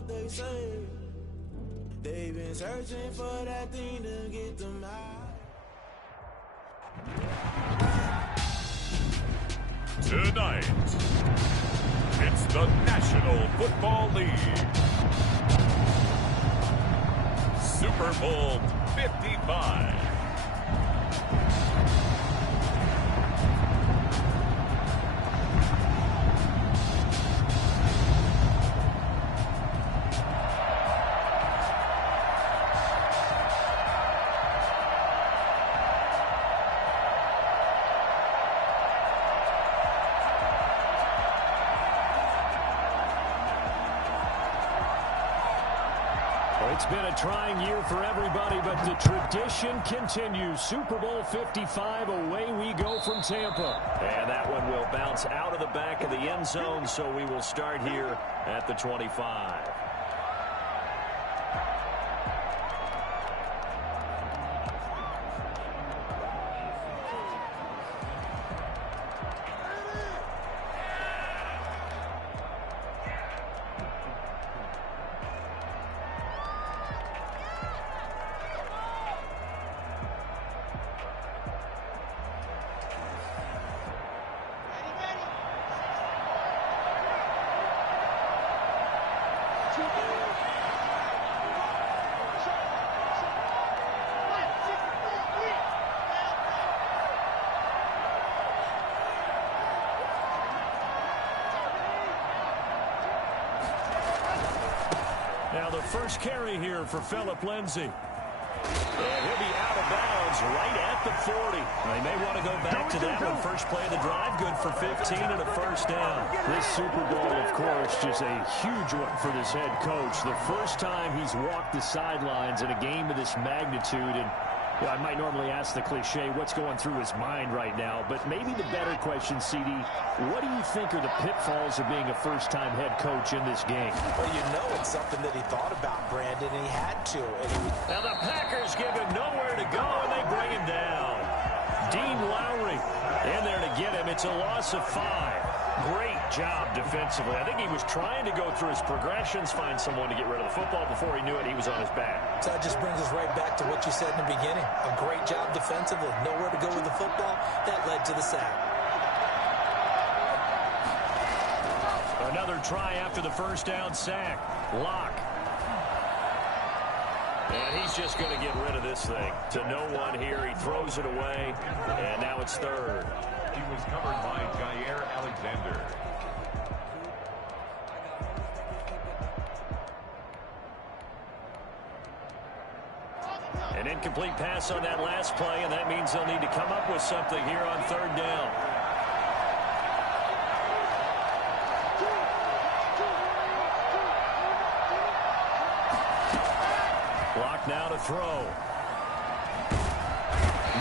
what they say. They've been searching for that thing to get them out. Tonight, it's the National Football League. Super Bowl 55. It's been a trying year for everybody, but the tradition continues. Super Bowl 55, away we go from Tampa. And that one will bounce out of the back of the end zone, so we will start here at the 25. Now the first carry here for Phillip Lindsay. And he'll be out of bounds right at the 40. They may want to go back to that one. First play of the drive, good for 15 and a first down. This Super Bowl, of course, just a huge one for this head coach. The first time he's walked the sidelines in a game of this magnitude. And I might normally ask the cliche, what's going through his mind right now? But maybe the better question, CD, what do you think are the pitfalls of being a first-time head coach in this game? Well, you know it's something that he thought about, Brandon, and he had to. Now the Packers give him nowhere to go, and they bring him down. Dean Lowry in there to get him. It's a loss of 5. Great job defensively. I think he was trying to go through his progressions, find someone to get rid of the football. Before he knew it, he was on his back. So that just brings us right back to what you said in the beginning. A great job defensively. Nowhere to go with the football. That led to the sack. Another try after the first down sack. Lock. And he's just going to get rid of this thing. To no one here. He throws it away. And now it's third. He was covered by Jair Alexander. An incomplete pass on that last play, and that means they'll need to come up with something here on third down. Block now to throw.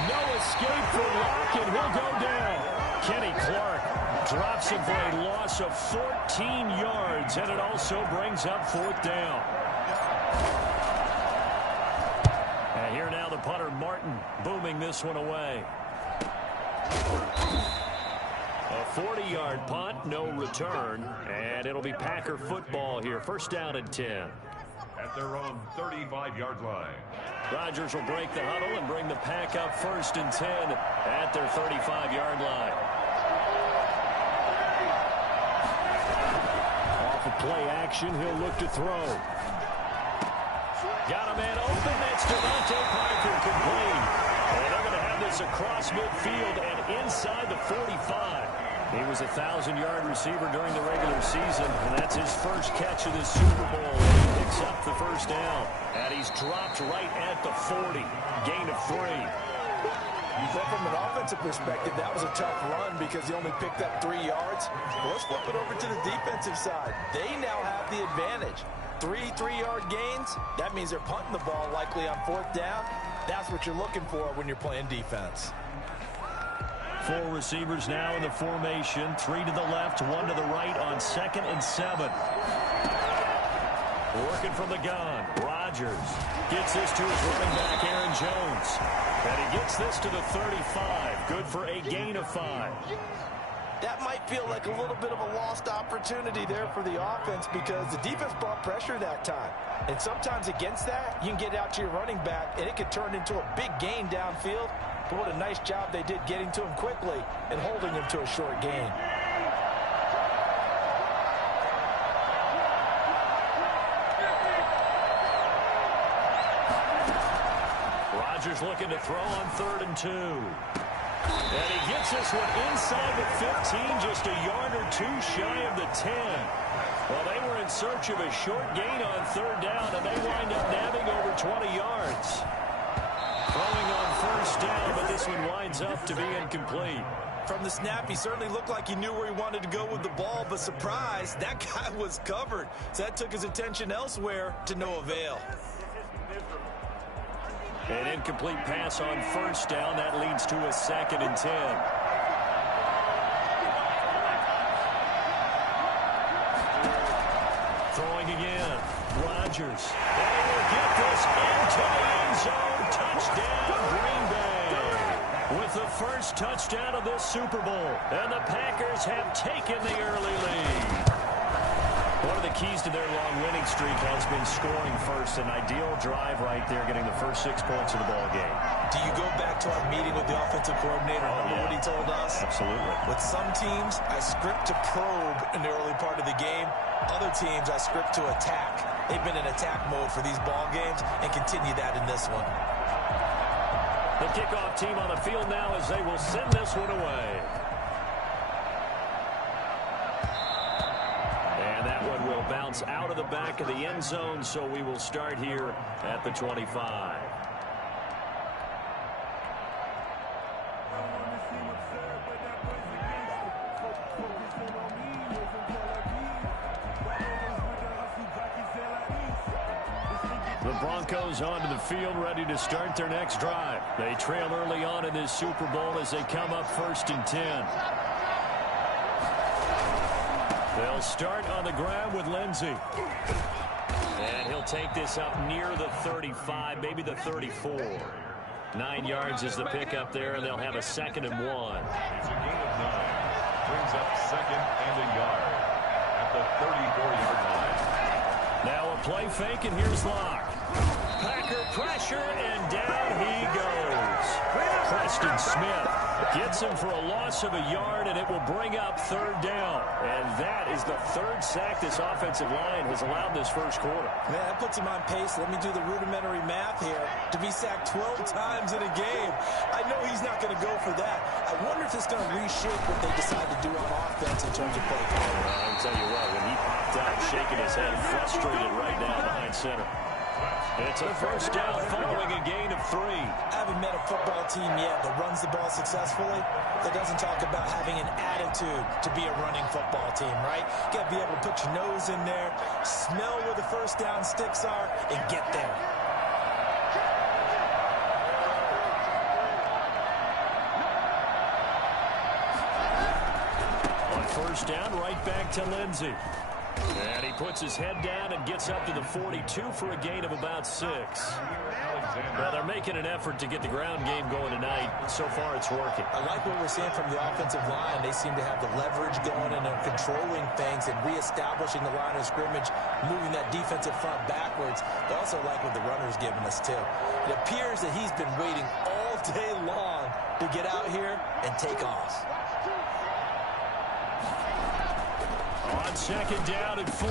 No escape for Locke, and he'll go down. Kenny Clark drops him for a loss of 14 yards, and it also brings up fourth down. And here now the punter, Martin, booming this one away. A 40-yard punt, no return, and it'll be Packer football here. First down and 10. At their own 35-yard line. Rodgers will break the huddle and bring the Pack up first and 10 at their 35-yard line. Off of play action, he'll look to throw. Got a man open. That's Devontae Parker complete. And they're going to have this across midfield and inside the 45. He was a 1,000-yard receiver during the regular season, and that's his first catch of this Super Bowl. And he picks up the first down. And he's dropped right at the 40. Gain of 3. But from an offensive perspective, that was a tough run because he only picked up 3 yards. Well, let's flip it over to the defensive side. They now have the advantage. 3 3-yard gains, that means they're punting the ball likely on fourth down. That's what you're looking for when you're playing defense. 4 receivers now in the formation. 3 to the left, 1 to the right on 2nd and 7. Working from the gun. Rodgers gets this to his running back, Aaron Jones. And he gets this to the 35. Good for a gain of 5. that might feel like a little bit of a lost opportunity there for the offense because the defense brought pressure that time. And sometimes against that, you can get out to your running back, and it could turn into a big gain downfield. But what a nice job they did getting to him quickly and holding him to a short gain. Rodgers looking to throw on 3rd and 2. And he gets this one inside the 15, just a yard or two shy of the 10. Well, they were in search of a short gain on 3rd down, and they wind up nabbing over 20 yards. Throwing on 1st down, but this one winds up to be incomplete. From the snap, he certainly looked like he knew where he wanted to go with the ball, but surprise, that guy was covered. So that took his attention elsewhere to no avail. An incomplete pass on 1st down. That leads to a 2nd and 10. Throwing again. Rodgers. And he will get this into the end zone. Touchdown, Green Bay. With the first touchdown of this Super Bowl. And the Packers have taken the early lead. One of the keys to their long winning streak has been scoring first. An ideal drive right there, getting the first 6 points of the ball game. Do you go back to our meeting with the offensive coordinator? Remember what he told us? Absolutely. With some teams, I script to probe in the early part of the game. Other teams, I script to attack. They've been in attack mode for these ball games and continue that in this one. The kickoff team on the field now as they will send this one away. And that one will bounce out of the back of the end zone, so we will start here at the 25. The Broncos onto the field, ready to start their next drive. They trail early on in this Super Bowl as they come up 1st and 10. They'll start on the ground with Lindsey. And he'll take this up near the 35, maybe the 34. 9 yards is the pickup there, and they'll have a 2nd and 1. It's a gain of 9. Brings up 2nd and a yard at the 34-yard line. Now a play fake, and here's Locke. Packer pressure, and down he goes. Preston Smith gets him for a loss of a yard, and it will bring up 3rd down. And that is the 3rd sack this offensive line has allowed this first quarter. Man, that puts him on pace. Let me do the rudimentary math here. To be sacked 12 times in a game, I know he's not going to go for that. I wonder if it's going to reshape what they decide to do on offense in terms of play calling. Well, I'll tell you what, when he popped out shaking his head, frustrated right now behind center. It's a first down following a gain of 3. I haven't met a football team yet that runs the ball successfully that doesn't talk about having an attitude to be a running football team, right? You got to be able to put your nose in there, smell where the first down sticks are, and get there. On first down, right back to Lindsey. And he puts his head down and gets up to the 42 for a gain of about 6. Well, they're making an effort to get the ground game going tonight. So far, it's working. I like what we're seeing from the offensive line. They seem to have the leverage going and they're controlling things and reestablishing the line of scrimmage, moving that defensive front backwards. They also like what the runner's giving us, too. It appears that he's been waiting all day long to get out here and take off. On 2nd down and 4.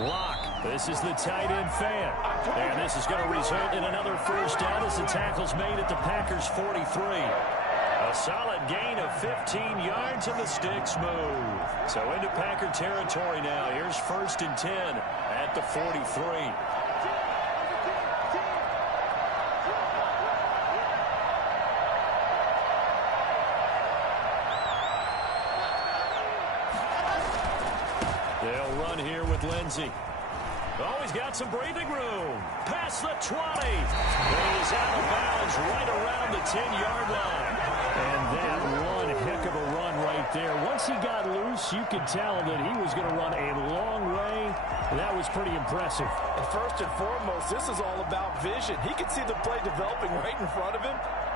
Locke. This is the tight end fan. And this is going to result in another first down as the tackle's made at the Packers' 43. A solid gain of 15 yards and the sticks move. So into Packer territory now. Here's 1st and 10 at the 43. They'll run here with Lindsey. Oh, he's got some breathing room. Past the 20. And he's out of bounds right around the 10-yard line. And that one heck of a run right there. Once he got loose, you could tell that he was going to run a long way. That was pretty impressive. And first and foremost, this is all about vision. He could see the play developing right in front of him.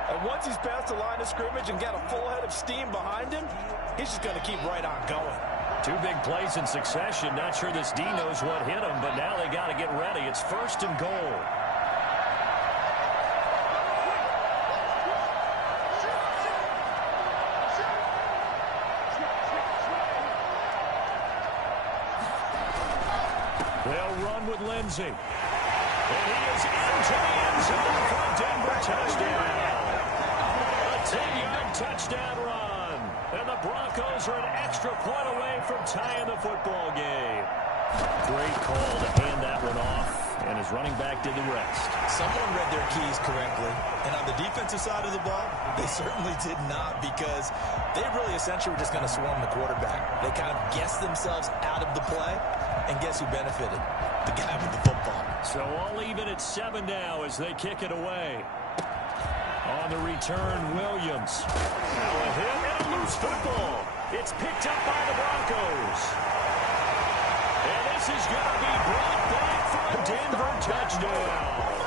And once he's past the line of scrimmage and got a full head of steam behind him, he's just going to keep right on going. Two big plays in succession. Not sure this D knows what hit him, but now they got to get ready. It's 1st and goal. They'll run with Lindsey. And he is into the end zone for a Denver touchdown. A 10-yard touchdown run. And the Broncos are an extra point away from tying the football game. Great call to hand that one off, and his running back did the rest. Someone read their keys correctly, and on the defensive side of the ball, they certainly did not, because they really essentially were just going to swarm the quarterback. They kind of guessed themselves out of the play, and guess who benefited? The guy with the football. So all even at 7 now as they kick it away. On the return, Williams. Now a hit and a loose football. It's picked up by the Broncos. And this is going to be brought back for a Denver touchdown.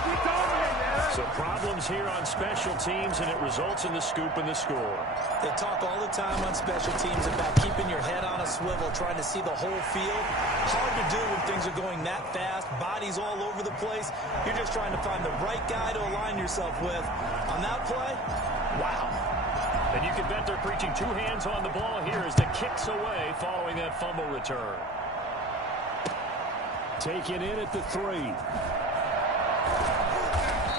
We dominate, man. So problems here on special teams, and it results in the scoop and the score. They talk all the time on special teams about keeping your head on a swivel, trying to see the whole field. Hard to do when things are going that fast, bodies all over the place. You're just trying to find the right guy to align yourself with. On that play, wow. And you can bet they're preaching 2 hands on the ball here as the kick's away following that fumble return. Taken in at the 3.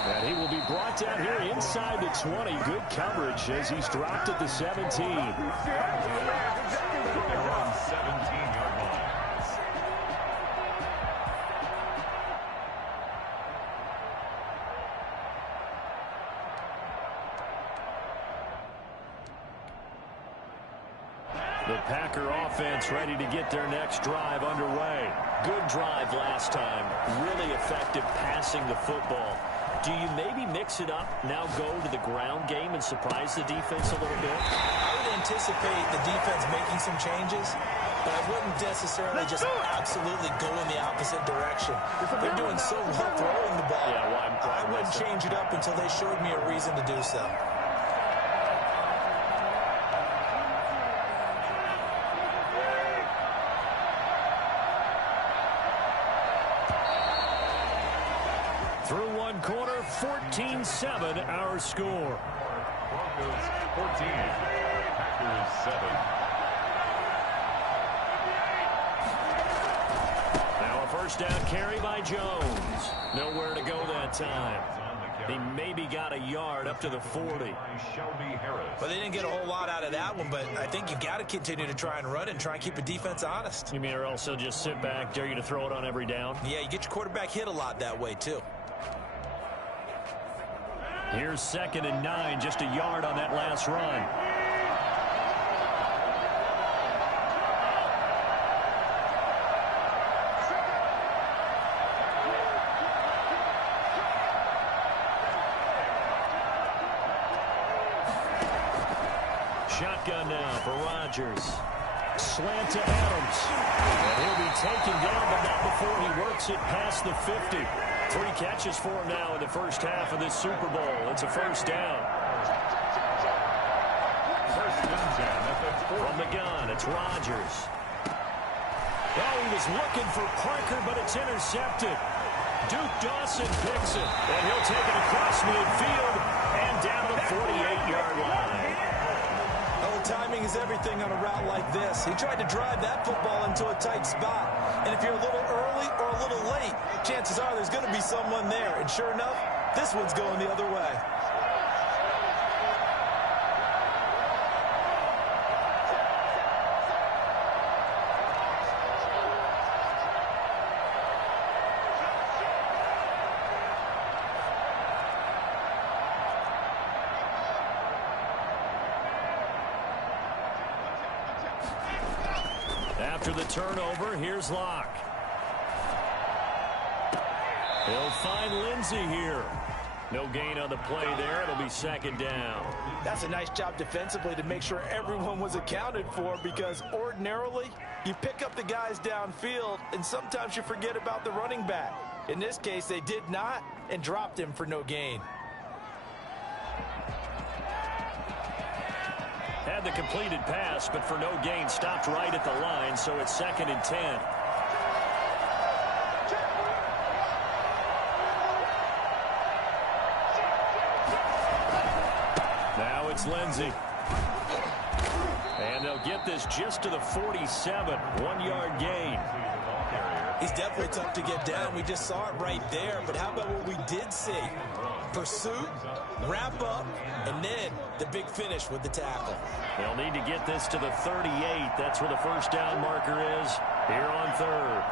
And he will be brought down here inside the 20. Good coverage as he's dropped at the 17. 17-yard line. The Packer offense ready to get their next drive underway. Good drive last time. Really effective passing the football. Do you maybe mix it up, now go to the ground game and surprise the defense a little bit? I would anticipate the defense making some changes, but I wouldn't necessarily just absolutely go in the opposite direction. They're doing so well throwing the ball. Yeah, I wouldn't change it up until they showed me a reason to do so. Through one quarter, 14-7 our score. Broncos 14, Packers 7. Now a first down carry by Jones. Nowhere to go that time. He maybe got a yard up to the 40. Well, they didn't get a whole lot out of that one, but I think you've got to continue to try and run and try and keep the defense honest. You mean or else they'll just sit back, dare you to throw it on every down? Yeah, you get your quarterback hit a lot that way, too. Here's 2nd and 9, just a yard on that last run. Shotgun now for Rodgers. Slant to Adams. And he'll be taken down, but not before he works it past the 50. 3 catches for him now in the first half of this Super Bowl. It's a first down. First and 10 at the 40. From the gun, it's Rodgers. Oh, he was looking for Parker, but it's intercepted. Duke Dawson picks it, and he'll take it across midfield and down the 48-yard line. Oh, timing is everything on a route like this. He tried to drive that football into a tight spot. And if you're a little early or a little late, chances are there's going to be someone there. And sure enough, this one's going the other way. After the turnover, here's Locke. He'll find Lindsey here. No gain on the play there. It'll be 2nd down. That's a nice job defensively to make sure everyone was accounted for, because ordinarily you pick up the guys downfield and sometimes you forget about the running back. In this case, they did not and dropped him for no gain. Had the completed pass, but for no gain, stopped right at the line, so it's 2nd and 10. Now it's Lindsey. And they'll get this just to the 47, 1-yard gain. He's definitely tough to get down. We just saw it right there. But how about what we did see? Pursuit, wrap up, and then the big finish with the tackle. They'll need to get this to the 38. That's where the first down marker is here on 3rd.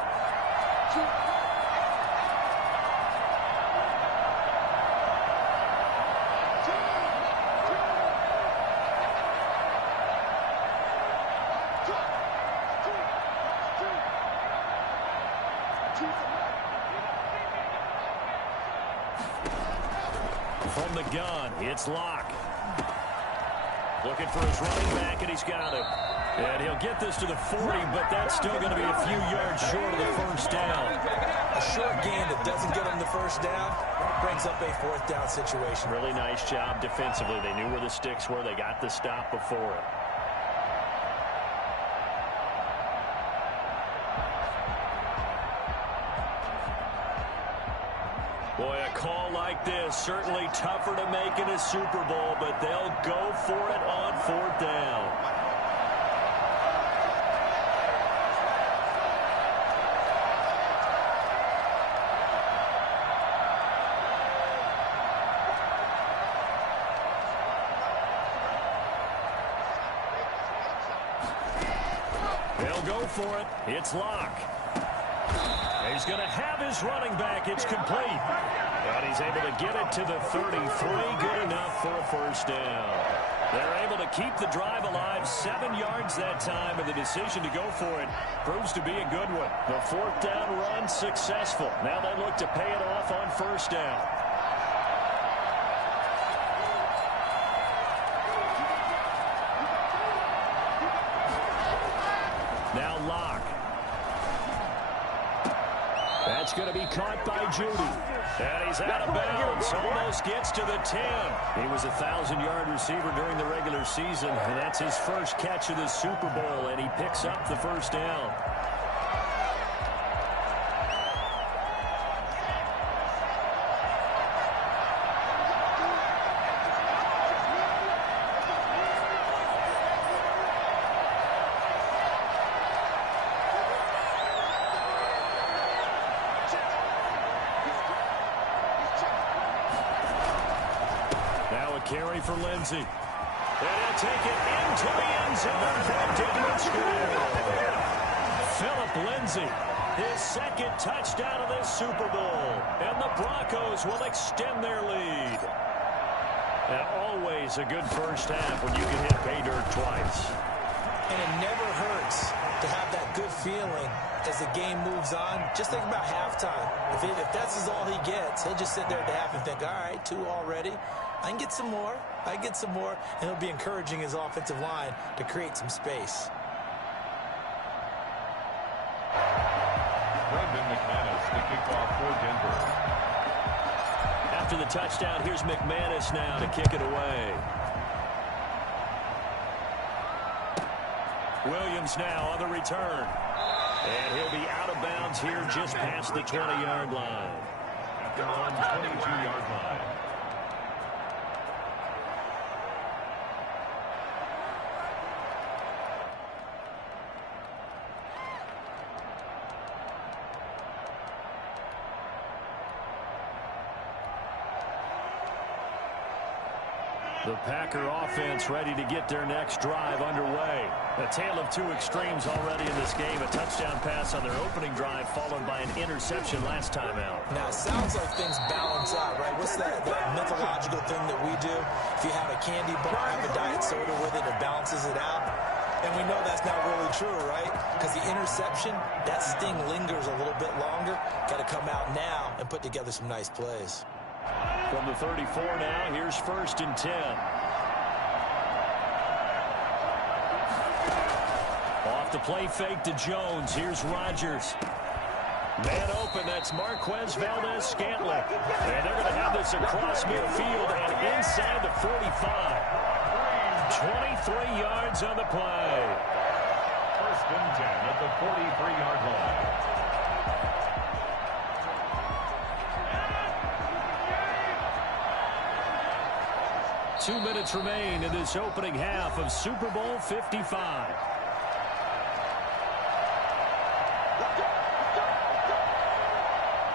From the gun, it's Locke. Looking for his running back, and he's got it. And he'll get this to the 40, but that's still going to be a few yards short of the first down. A short gain that doesn't get him the first down brings up a 4th down situation. Really nice job defensively. They knew where the sticks were. They got the stop before it. Boy, a call like this, certainly tougher to make in a Super Bowl, but they'll go for it on 4th down. They'll go for it. It's Locke. He's going to have his running back. It's complete. And he's able to get it to the 33. Good enough for a first down. They're able to keep the drive alive. 7 yards that time, and the decision to go for it proves to be a good one. The 4th down run successful. Now they look to pay it off on first down. Now Locke. That's going to be caught by Judy. And he's out of bounds. Almost gets to the 10. He was a 1,000-yard receiver during the regular season, and that's his first catch of the Super Bowl, and he picks up the first down. Carry for Lindsey. And he'll take it into the end zone for a different score. Philip Lindsey, his 2nd touchdown of this Super Bowl. And the Broncos will extend their lead. And always a good first half when you can hit pay dirt twice. And it never hurts to have that good feeling as the game moves on. Just think about halftime. If that's all he gets, he'll just sit there at the half and think, all right, 2 already. I can get some more. I can get some more. And he'll be encouraging his offensive line to create some space. Brendan McManus to kick off for Denver. After the touchdown, here's McManus now to kick it away. Williams now on the return. And he'll be out of bounds here just past the 20-yard line. At their own 22-yard line. The Packer offense ready to get their next drive underway. A tale of 2 extremes already in this game. A touchdown pass on their opening drive followed by an interception last time out. Now, it sounds like things balance out, right? What's that mythological thing that we do? If you have a candy bar, have a diet soda with it, it balances it out. And we know that's not really true, right? Because the interception, that sting lingers a little bit longer. Got to come out now and put together some nice plays. From the 34 now, here's 1st and 10. Off the play fake to Jones. Here's Rodgers. Man open, that's Marquez Valdez-Scantling. And they're going to have this across midfield and inside the 45. 23 yards on the play. First and 10 at the 43-yard line. Two minutes remain in this opening half of Super Bowl 55.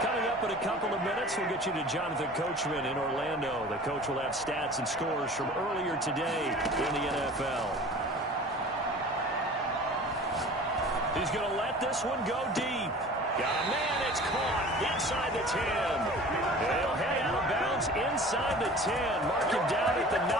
Coming up in a couple of minutes, we'll get you to Jonathan Coachman in Orlando. The coach will have stats and scores from earlier today in the NFL. He's going to let this one go deep. Man, it's caught inside the 10. They'll head out of bounds inside the 10. Mark him down at the 9.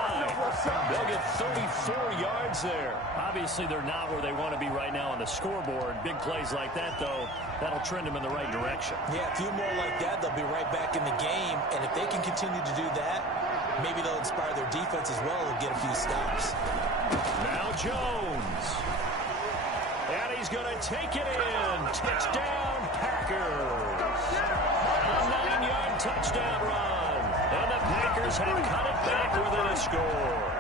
They'll get 34 yards there. Obviously, they're not where they want to be right now on the scoreboard. Big plays like that, though, that'll trend them in the right direction. Yeah, a few more like that, they'll be right back in the game. And if they can continue to do that, maybe they'll inspire their defense as well and get a few stops. Now Jones. And he's going to take it in. Touchdown, Packers. A 9-yard touchdown run. And the Packers have cut it back within a score.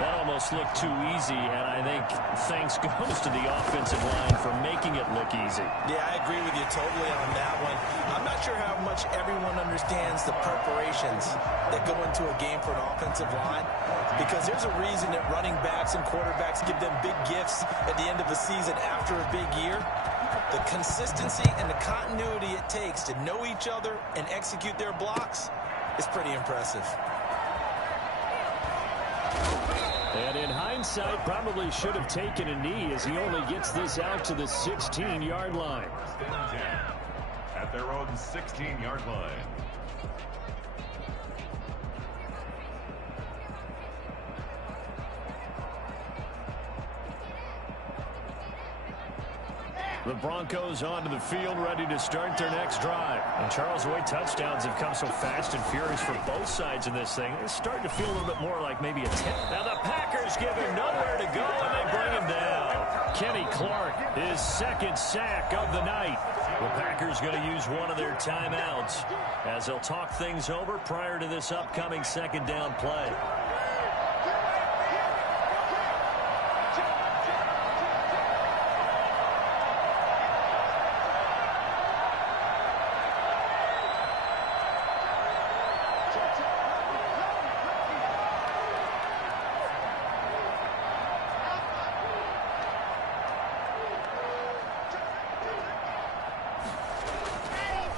That almost looked too easy, and I think thanks goes to the offensive line for making it look easy. Yeah, I agree with you totally on that one. I'm not sure how much everyone understands the preparations that go into a game for an offensive line, because there's a reason that running backs and quarterbacks give them big gifts at the end of the season after a big year. The consistency and the continuity it takes to know each other and execute their blocks is pretty impressive. And in hindsight, probably should have taken a knee as he only gets this out to the 16-yard line. At their own 16-yard line. The Broncos onto the field, ready to start their next drive. And Charles, the way touchdowns have come so fast and furious for both sides in this thing, it's starting to feel a little bit more like maybe a 10. Now the Packers give him nowhere to go, and they bring him down. Kenny Clark, his second sack of the night. The Packers going to use one of their timeouts as they'll talk things over prior to this upcoming second down play.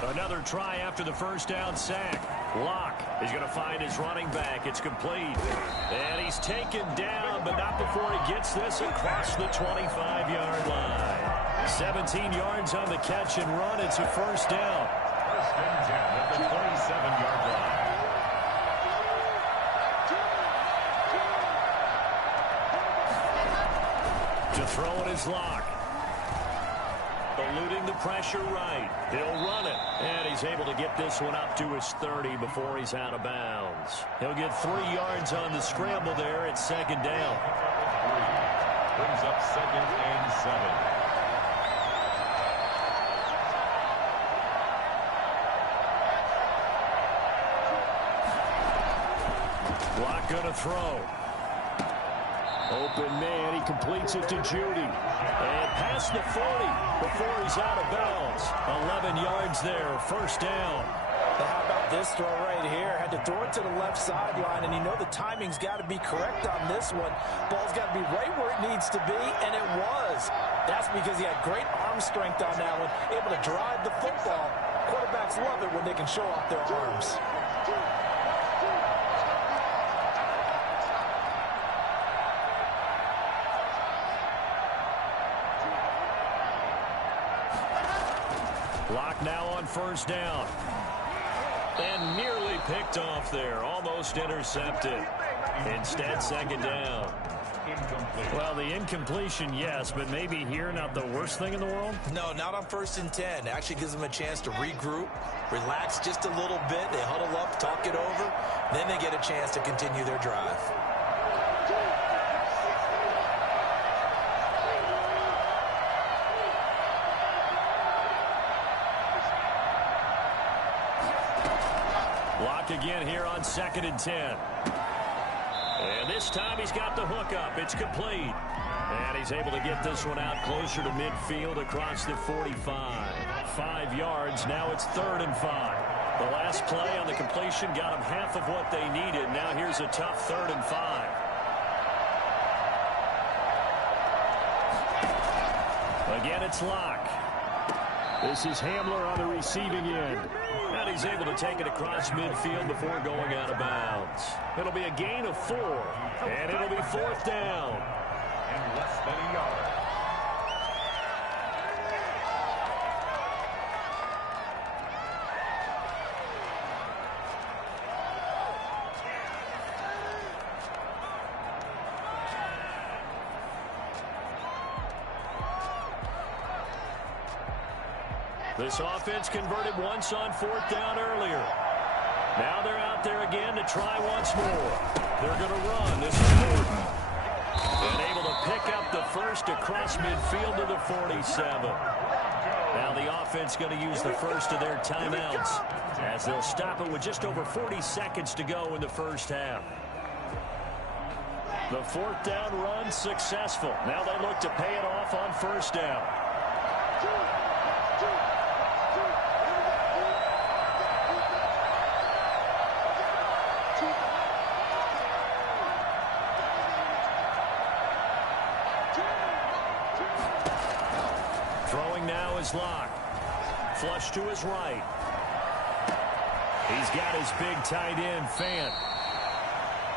Another try after the first down sack. Locke is going to find his running back. It's complete. And he's taken down, but not before he gets this across the 25-yard line. 17 yards on the catch and run. It's a first down. First and 10 at the 27-yard line. To throw it is Locke. Eluding the pressure right. He'll run it. And he's able to get this one up to his 30 before he's out of bounds. He'll get 3 yards on the scramble there at second down. Brings up second and 7. Locke gonna throw. Open man, he completes it to Judy. And past the 40 before he's out of bounds. 11 yards there, first down. But how about this throw right here? Had to throw it to the left sideline, and you know the timing's got to be correct on this one. Ball's got to be right where it needs to be, and it was. That's because he had great arm strength on that one, able to drive the football. Quarterbacks love it when they can show off their arms. Locke now on first down. And nearly picked off there. Almost intercepted. Instead, second down. Incomplete. Well, the incompletion, yes, but maybe here not the worst thing in the world? No, not on first and 10. Actually gives them a chance to regroup, relax just a little bit. They huddle up, talk it over. Then they get a chance to continue their drive. Locke again here on second and 10. And this time he's got the hook up. It's complete. And he's able to get this one out closer to midfield across the 45. 5 yards. Now it's 3rd and 5. The last play on the completion got them half of what they needed. Now here's a tough 3rd and 5. Again, it's Locke. This is Hamler on the receiving end. And he's able to take it across midfield before going out of bounds. It'll be a gain of 4. And it'll be 4th down. And less than a yard. This offense converted once on 4th down earlier. Now they're out there again to try once more. They're going to run. This is Gordon. And able to pick up the first across midfield to the 47. Now the offense going to use the first of their timeouts as they'll stop it with just over 40 seconds to go in the first half. The 4th down run successful. Now they look to pay it off on 1st down. Throwing now is Locke. Flush to his right. He's got his big tight end, Fant.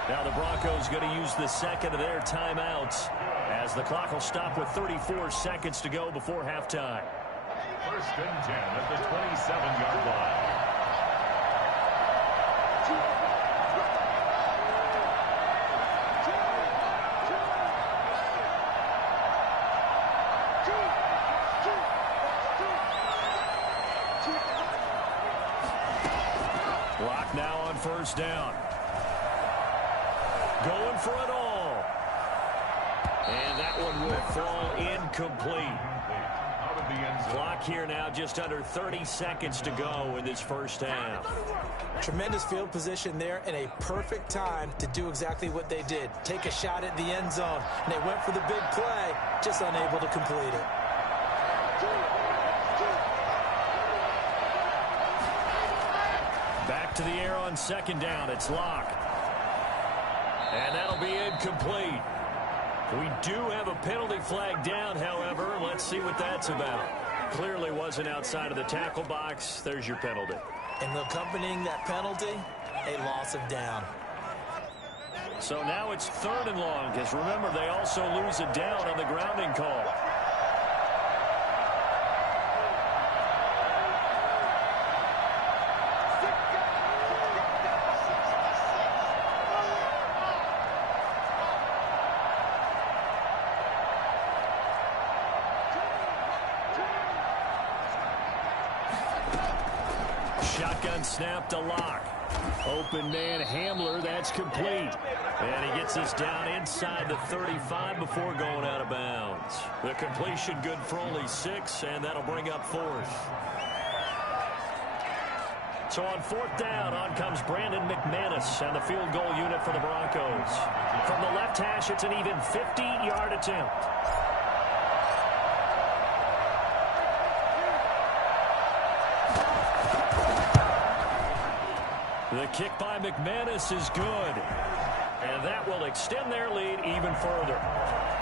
Now the Broncos going to use the second of their timeouts as the clock will stop with 34 seconds to go before halftime. 1st and 10 at the 27-yard line. Clock now on 1st down. Going for it all. And that one will fall incomplete. Out of the end zone. Clock here now just under 30 seconds to go in this first half. Tremendous field position there and a perfect time to do exactly what they did. Take a shot at the end zone. And they went for the big play, just unable to complete it. Back to the air on 2nd down. It's Locke. And that'll be incomplete. We do have a penalty flag down, however. Let's see what that's about. Clearly wasn't outside of the tackle box. There's your penalty. And accompanying that penalty, a loss of down. So now it's 3rd and long, because remember, they also lose a down on the grounding call. Shotgun snap to Locke. Open man Hamler, that's complete. And he gets this down inside the 35 before going out of bounds. The completion good for only 6, and that'll bring up 4th. So on 4th down, on comes Brandon McManus and the field goal unit for the Broncos. From the left hash, it's an even 50-yard attempt. The kick by McManus is good. And that will extend their lead even further.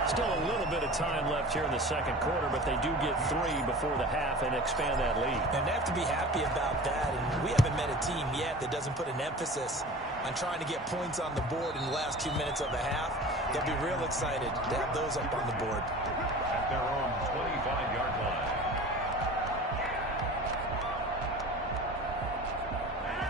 Still a little bit of time left here in the second quarter, but they do get 3 before the half and expand that lead. And they have to be happy about that. And we haven't met a team yet that doesn't put an emphasis on trying to get points on the board in the last 2 minutes of the half. They'll be real excited to have those up on the board. At their own 25-yard line.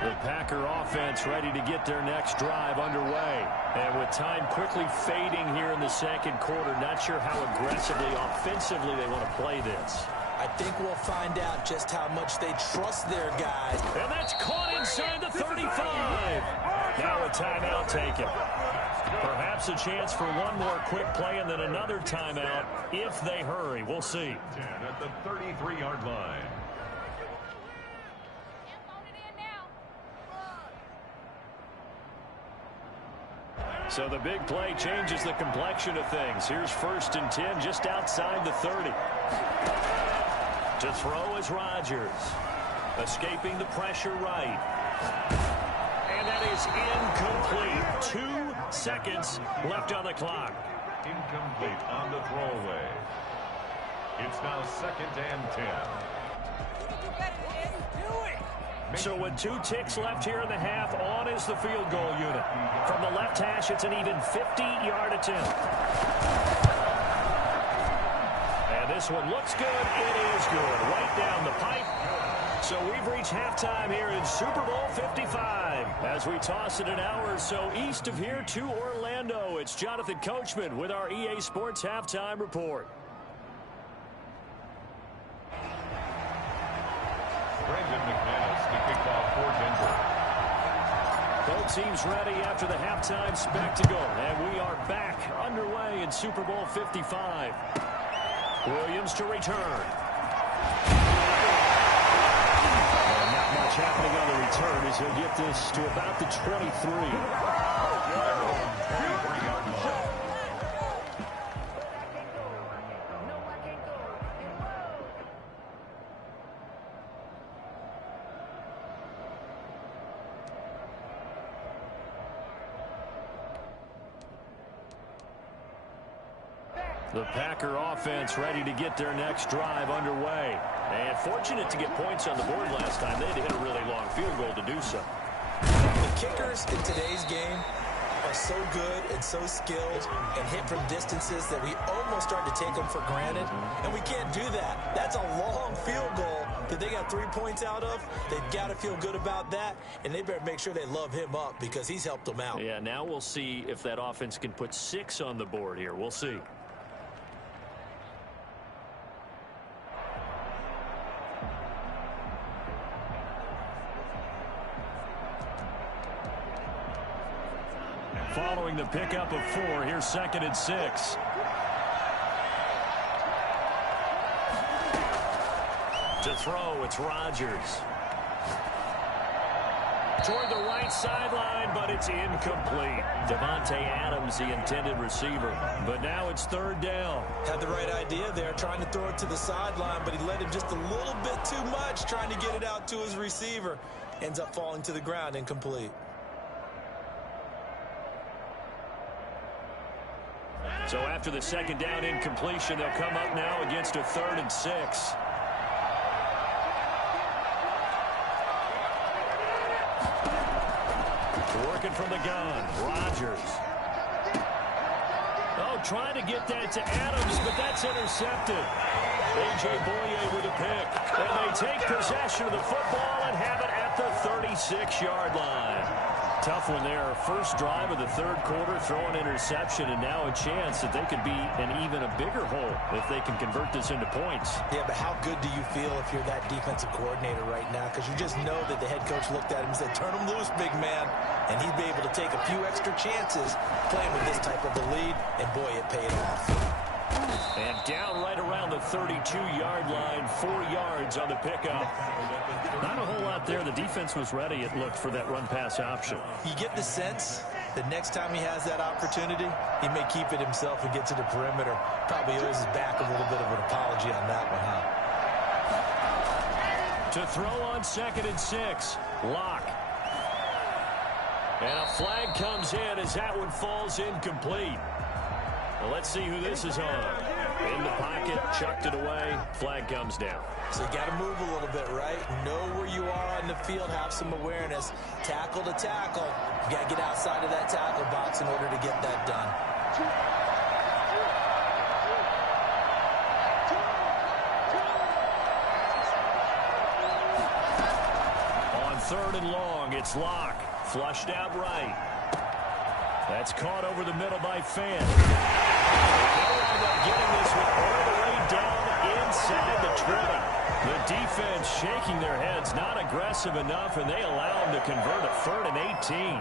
The Packer offense ready to get their next drive underway. And with time quickly fading here in the second quarter, not sure how aggressively, offensively they want to play this. I think we'll find out just how much they trust their guys. And that's caught inside the 35. Now a timeout taken. Perhaps a chance for one more quick play and then another timeout if they hurry. We'll see. 10 at the 33-yard line. So the big play changes the complexion of things. Here's 1st and 10 just outside the 30. To throw is Rodgers. Escaping the pressure right. And that is incomplete. 2 seconds left on the clock. Incomplete on the throwaway. It's now 2nd and 10. So with 2 ticks left here in the half, on is the field goal unit. From the left hash, it's an even 50-yard attempt. And this one looks good. It is good. Right down the pipe. So we've reached halftime here in Super Bowl 55. As we toss it an hour or so east of here to Orlando, it's Jonathan Coachman with our EA Sports Halftime Report. Brandon McManus to kick off for Denver. Both teams ready after the halftime spectacle, and we are back underway in Super Bowl 55. Williams to return. And not much happening on the return as he'll get this to about the 23. The Packer offense ready to get their next drive underway. And fortunate to get points on the board last time. They had to hit a really long field goal to do so. The kickers in today's game are so good and so skilled and hit from distances that we almost start to take them for granted. And we can't do that. That's a long field goal that they got 3 points out of. They've got to feel good about that. And they better make sure they love him up because he's helped them out. Yeah, now we'll see if that offense can put 6 on the board here. We'll see. Following the pickup of 4, here's 2nd and 6. To throw, it's Rodgers. Toward the right sideline, but it's incomplete. Devontae Adams, the intended receiver. But now it's 3rd down. Had the right idea there, trying to throw it to the sideline, but he let him just a little bit too much, trying to get it out to his receiver. Ends up falling to the ground, incomplete. So after the 2nd down incompletion, they'll come up now against a 3rd and 6. Working from the gun, Rodgers. Oh, trying to get that to Adams, but that's intercepted. A.J. Boye with a pick. And they take possession of the football and have it at the 36-yard line. Tough one there. First drive of the 3rd quarter, throw an interception, and now a chance that they could be in even a bigger hole if they can convert this into points. Yeah, but how good do you feel if you're that defensive coordinator right now? Because you just know that the head coach looked at him and said, turn him loose, big man. And he'd be able to take a few extra chances playing with this type of a lead, and boy, it paid off. And down right around the 32-yard line, 4 yards on the pickup. Not a whole lot there. The defense was ready, it looked, for that run-pass option. You get the sense that next time he has that opportunity, he may keep it himself and get to the perimeter. Probably owes his back a little bit of an apology on that one, huh? To throw on 2nd and 6, Locke. And a flag comes in as that one falls incomplete. Well, let's see who this is on. In the pocket, chucked it away, flag comes down. So you got to move a little bit, right? Know where you are on the field, have some awareness. Tackle to tackle. You got to get outside of that tackle box in order to get that done. On 3rd and long, it's Locke. Flushed out right. That's caught over the middle by Fant. They'll end up getting this one all the way down inside the 20. The defense shaking their heads, not aggressive enough, and they allow them to convert a 3rd and 18.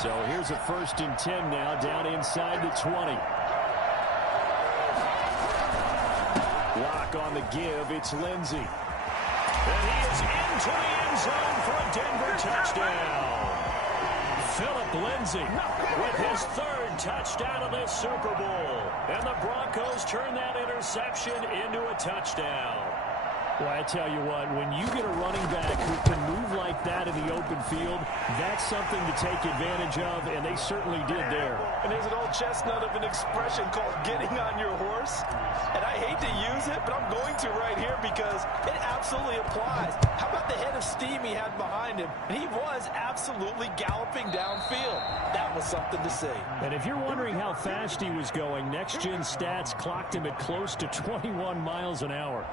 So here's a 1st and 10 now, down inside the 20. Lock on the give, it's Lindsey. And he is into the end zone for a Denver touchdown. Philip Lindsay with his third touchdown of this Super Bowl. And the Broncos turn that interception into a touchdown. Well, I tell you what, when you get a running back who can move like that in the open field, that's something to take advantage of, and they certainly did there. And there's an old chestnut of an expression called getting on your horse. And I hate to use it, but I'm going to right here because it absolutely applies. How about the head of steam he had behind him? And he was absolutely galloping downfield. That was something to see. And if you're wondering how fast he was going, Next Gen Stats clocked him at close to 21 miles an hour.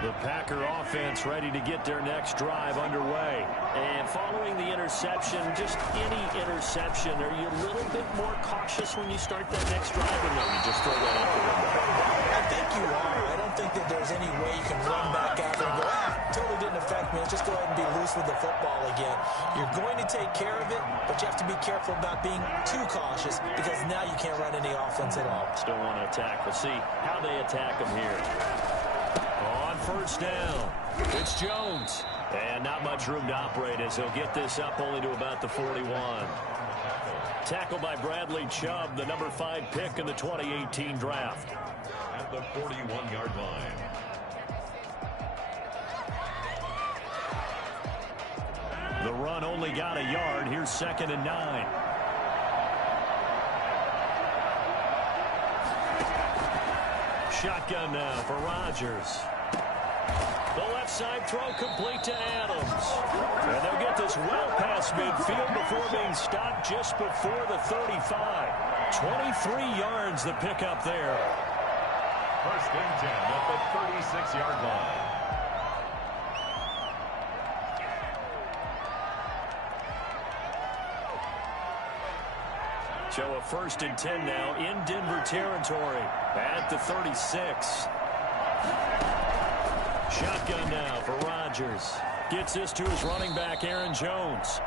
The Packer offense ready to get their next drive underway. And following the interception, just any interception, are you a little bit more cautious when you start that next drive, or no, you just throw that out the window? I think you are. I don't think that there's any way you can run back out there and go, totally didn't affect me. Let's just go ahead and be loose with the football again. You're going to take care of it, but you have to be careful about being too cautious because now you can't run any offense at all. Still want to attack. We'll see how they attack them here. On first down, it's Jones. And not much room to operate as he'll get this up only to about the 41. Tackled by Bradley Chubb, the number 5 pick in the 2018 draft. At the 41-yard line. The run only got a yard. Here's 2nd and 9. Shotgun now for Rodgers. The left side throw complete to Adams. And they'll get this well past midfield before being stopped just before the 35. 23 yards the pickup there. 1st and 10 at the 36-yard line. So a 1st and 10 now in Denver territory at the 36. Shotgun now for Rodgers. Gets this to his running back, Aaron Jones.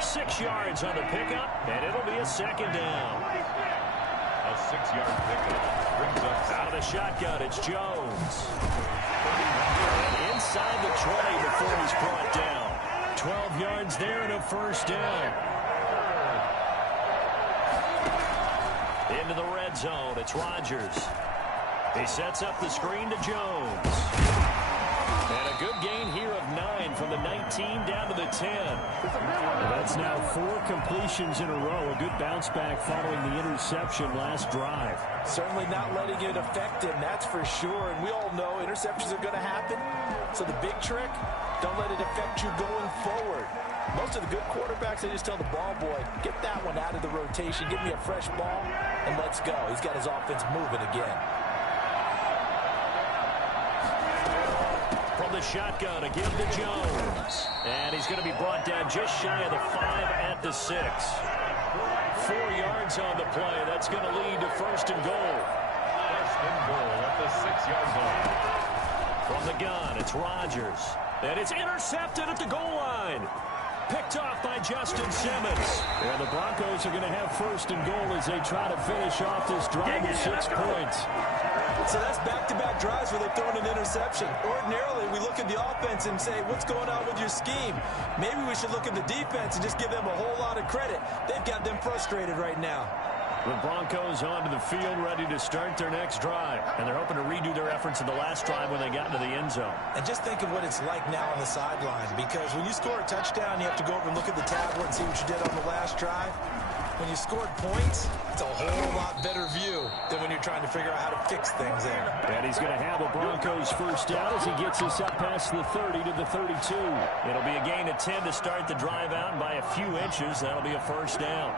6 yards on the pickup, and it'll be a 2nd down. A 6-yard pickup brings up out of the shotgun. It's Jones. And inside the 20 before he's brought down. 12 yards there and a 1st down. Into the red zone. It's Rodgers. He sets up the screen to Jones. And a good gain here of 9 from the 19 down to the 10. That's now 4 completions in a row. A good bounce back following the interception last drive. Certainly not letting it affect him, that's for sure. And we all know interceptions are going to happen. So the big trick, don't let it affect you going forward. Most of the good quarterbacks, they just tell the ball boy, get that one out of the rotation, give me a fresh ball, and let's go. He's got his offense moving again. From the shotgun, again to Jones. And he's going to be brought down just shy of the 5 at the 6. 4 yards on the play. That's going to lead to 1st and goal. 1st and goal at the 6-yard line. From the gun, it's Rodgers. And it's intercepted at the goal line. Picked off by Justin Simmons. And the Broncos are going to have 1st and goal as they try to finish off this drive with 6 points. So that's back-to-back drives where they've thrown an interception. Ordinarily, we look at the offense and say, what's going on with your scheme? Maybe we should look at the defense and just give them a whole lot of credit. They've got them frustrated right now. The Broncos onto the field ready to start their next drive. And they're hoping to redo their efforts in the last drive when they got into the end zone. And just think of what it's like now on the sideline. Because when you score a touchdown, you have to go over and look at the tablet and see what you did on the last drive. When you scored points, it's a whole lot better view than when you're trying to figure out how to fix things there. And he's going to have a Broncos 1st down as he gets us up past the 30 to the 32. It'll be a gain of 10 to start the drive out, and by a few inches, that'll be a 1st down.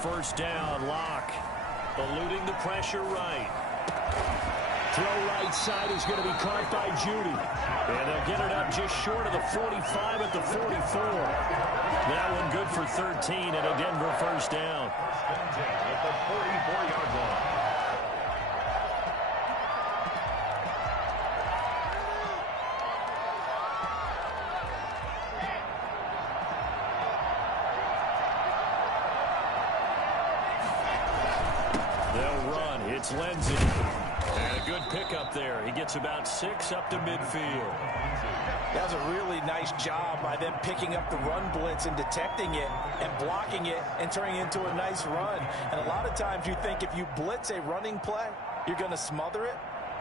First down, Locke, eluding the pressure right. throw right side is going to be caught by Judy. And they'll get it up just short of the 45 at the 44. That one good for 13 and a Denver first down. First and 10 at the 44-yard line. It's Lindsey. And a good pickup there. He gets about 6 up to midfield. That was a really nice job by them picking up the run blitz and detecting it and blocking it and turning it into a nice run. And a lot of times you think if you blitz a running play, you're going to smother it.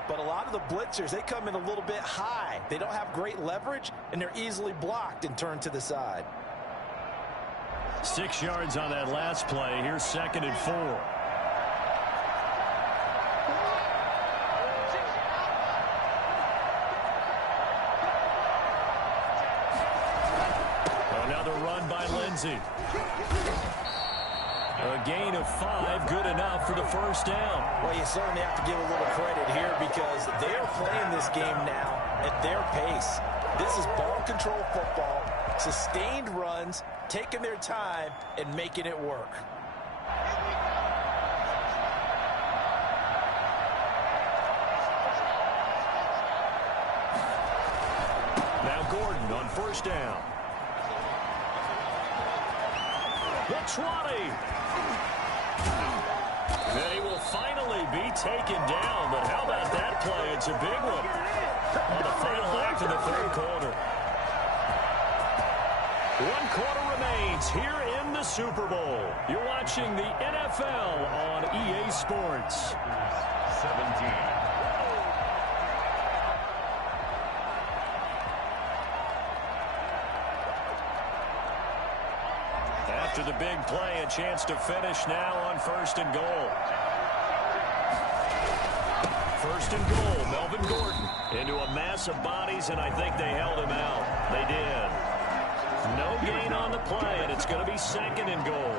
But a lot of the blitzers, they come in a little bit high. They don't have great leverage, and they're easily blocked and turned to the side. 6 yards on that last play. Here's 2nd and 4. A gain of 5, good enough for the first down. Well, you certainly have to give a little credit here because they are playing this game now at their pace. This is ball control football, sustained runs, taking their time and making it work. Now Gordon on first down. The 20. And he will finally be taken down. But how about that play? It's a big one on the final act of the third quarter. 1 quarter remains here in the Super Bowl. You're watching the NFL on EA Sports. 17. After the big play, a chance to finish now on 1st and goal. 1st and goal, Melvin Gordon into a mass of bodies, and I think they held him out. They did. No gain on the play, and it's going to be 2nd and goal.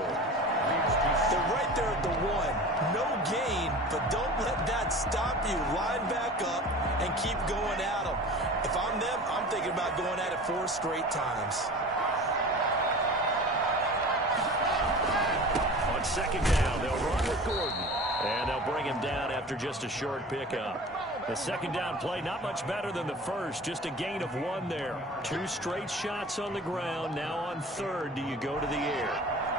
They're right there at the 1. No gain, but don't let that stop you. Line back up and keep going at them. If I'm them, I'm thinking about going at it 4 straight times. On 2nd down, they'll run with Gordon, and they'll bring him down after just a short pickup. The 2nd down play, not much better than the first, just a gain of 1 there. 2 straight shots on the ground. Now on 3rd, do you go to the air?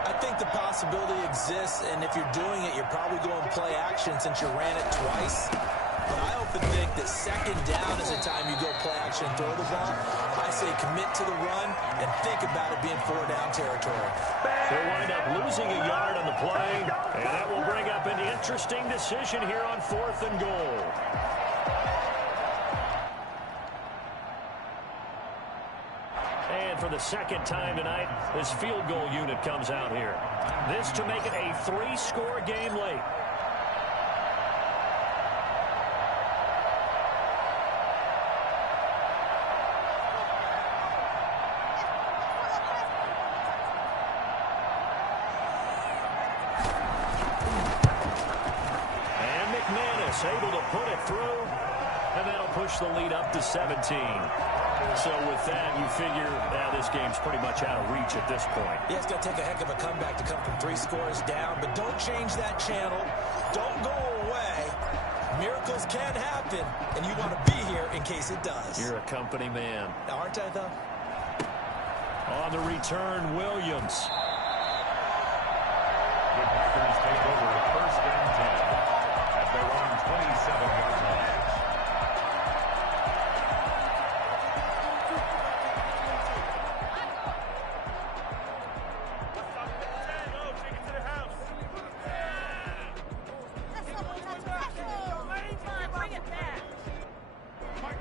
I think the possibility exists, and if you're doing it, you're probably going play action since you ran it twice. But I often think that 2nd down is the time you go play action and throw the ball. I say commit to the run and think about it being 4-down territory. They'll wind up losing a yard on the play, and that will bring up an interesting decision here on 4th and goal. And for the 2nd time tonight, this field goal unit comes out here. This to make it a 3-score game late. Able to put it through, and that'll push the lead up to 17. So with that, you figure now this game's pretty much out of reach at this point. Yeah, it's going to take a heck of a comeback to come from 3 scores down, but don't change that channel. Don't go away. Miracles can happen, and you want to be here in case it does. You're a company man. Aren't I, though? On the return, Williams. The Packers take over 1st and 10. Their own 27-yard line.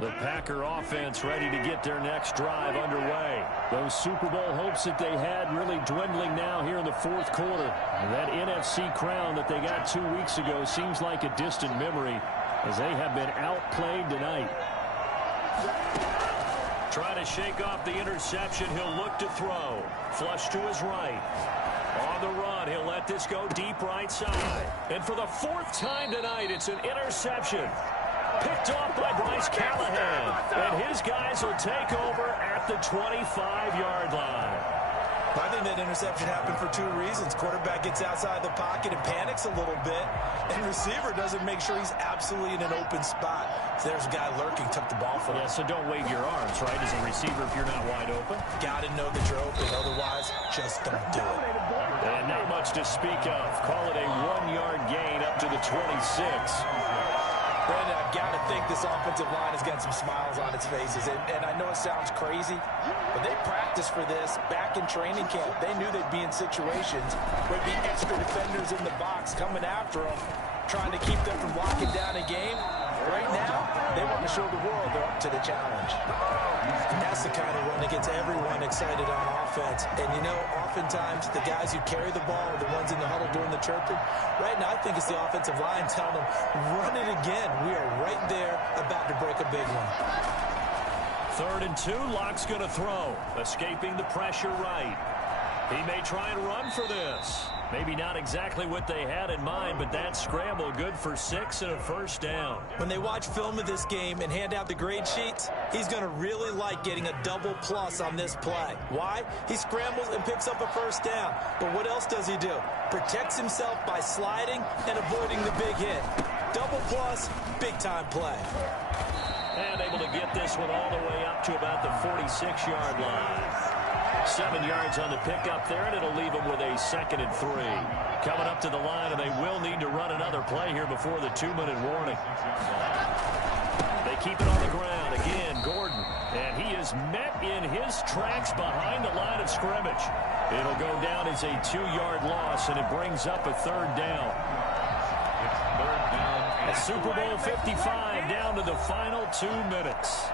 The Packer offense ready to get their next drive underway. Those Super Bowl hopes that they had really dwindling now here in the 4th quarter. That NFC crown that they got 2 weeks ago seems like a distant memory as they have been outplayed tonight. Trying to shake off the interception. He'll look to throw. Flush to his right. On the run, he'll let this go deep right side. And for the 4th time tonight, it's an interception. Picked off by Bryce Callahan. And his guys will take over at the 25-yard line. I think that interception happened for two reasons. Quarterback gets outside the pocket and panics a little bit, and receiver doesn't make sure he's absolutely in an open spot. So there's a guy lurking, took the ball from him. Yeah, so don't wave your arms, right, as a receiver if you're not wide open. Got to know that you're open. Otherwise, just don't do it. And not much to speak of. Call it a 1-yard gain up to the 26. Brandon, I've got to think this offensive line has got some smiles on its faces. And I know it sounds crazy, but they practiced for this back in training camp. They knew they'd be in situations where there'd be extra defenders in the box coming after them, trying to keep them from locking down a game. Right now, they want to show the world they're up to the challenge. And that's the kind of run that gets everyone excited on offense. And, you know, oftentimes the guys who carry the ball are the ones in the huddle doing the chirping. Right now, I think it's the offensive line telling them, run it again. We are right there about to break a big one. 3rd and 2, Locke's going to throw. Escaping the pressure right. He may try and run for this. Maybe not exactly what they had in mind, but that scramble good for 6 and a first down. When they watch film of this game and hand out the grade sheets, he's going to really like getting a double plus on this play. Why? He scrambles and picks up a first down. But what else does he do? Protects himself by sliding and avoiding the big hit. Double plus, big-time play. And able to get this one all the way up to about the 46-yard line. 7 yards on the pickup there, and it'll leave them with a 2nd and 3. Coming up to the line, and they will need to run another play here before the 2-minute warning. They keep it on the ground. Again, Gordon. And he is met in his tracks behind the line of scrimmage. It'll go down as a 2-yard loss, and it brings up a 3rd down. It's 3rd down. A Super Bowl 55 down to the final 2 minutes.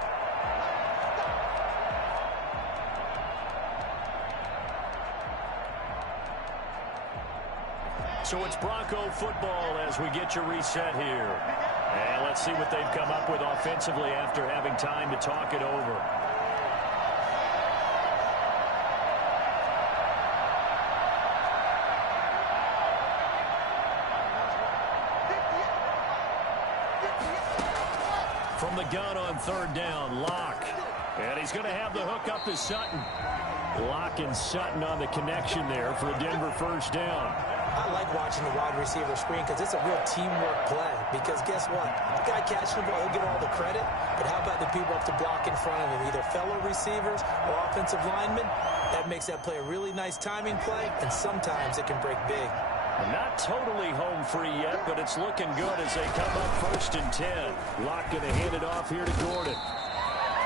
So it's Bronco football as we get your reset here. And let's see what they've come up with offensively after having time to talk it over. From the gun on 3rd down, Locke. And he's going to have the hook up to Sutton. Locke and Sutton on the connection there for a Denver first down. I like watching the wide receiver screen because it's a real teamwork play. Because guess what? The guy catching the ball, he'll get all the credit. But how about the people up to block in front of him, either fellow receivers or offensive linemen? That makes that play a really nice timing play, and sometimes it can break big. Not totally home free yet, but it's looking good as they come up 1st and 10. Locke going to hand it off here to Gordon.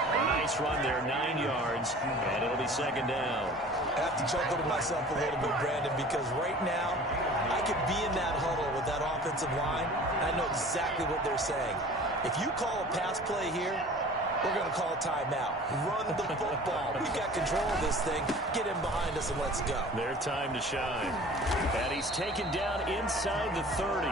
A nice run there, 9 yards, and it'll be 2nd down. I have to chuckle to myself a little bit, Brandon, because right now I could be in that huddle with that offensive line, and I know exactly what they're saying. If you call a pass play here, we're going to call a timeout. Run the football. We've got control of this thing. Get him behind us and let's go. Their time to shine. And he's taken down inside the 30.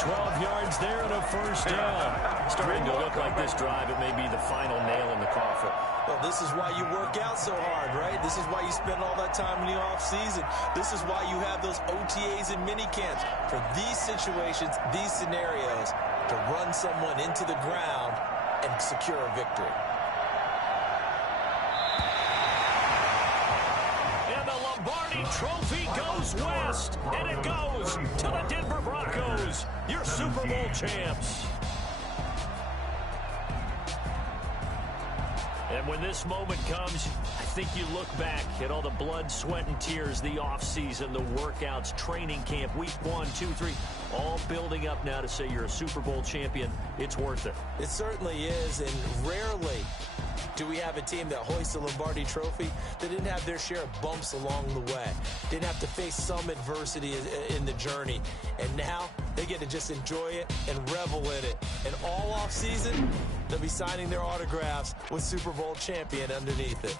12 yards there and a first down. Starting to look like this drive, it may be the final nail in the coffin. Well, this is why you work out so hard, right? This is why you spend all that time in the offseason. This is why you have those OTAs and mini camps. For these situations, these scenarios, to run someone into the ground and secure a victory. And the Lombardi Trophy goes west, and it goes to the Denver Broncos, your Super Bowl champs. And when this moment comes, I think you look back at all the blood, sweat, and tears, the offseason, the workouts, training camp, week 1, 2, 3, all building up now to say you're a Super Bowl champion. It's worth it. It certainly is, and rarely do we have a team that hoists the Lombardi Trophy that didn't have their share of bumps along the way, didn't have to face some adversity in the journey, and now they get to just enjoy it and revel in it. And all offseason, they'll be signing their autographs with Super Bowl champion underneath it.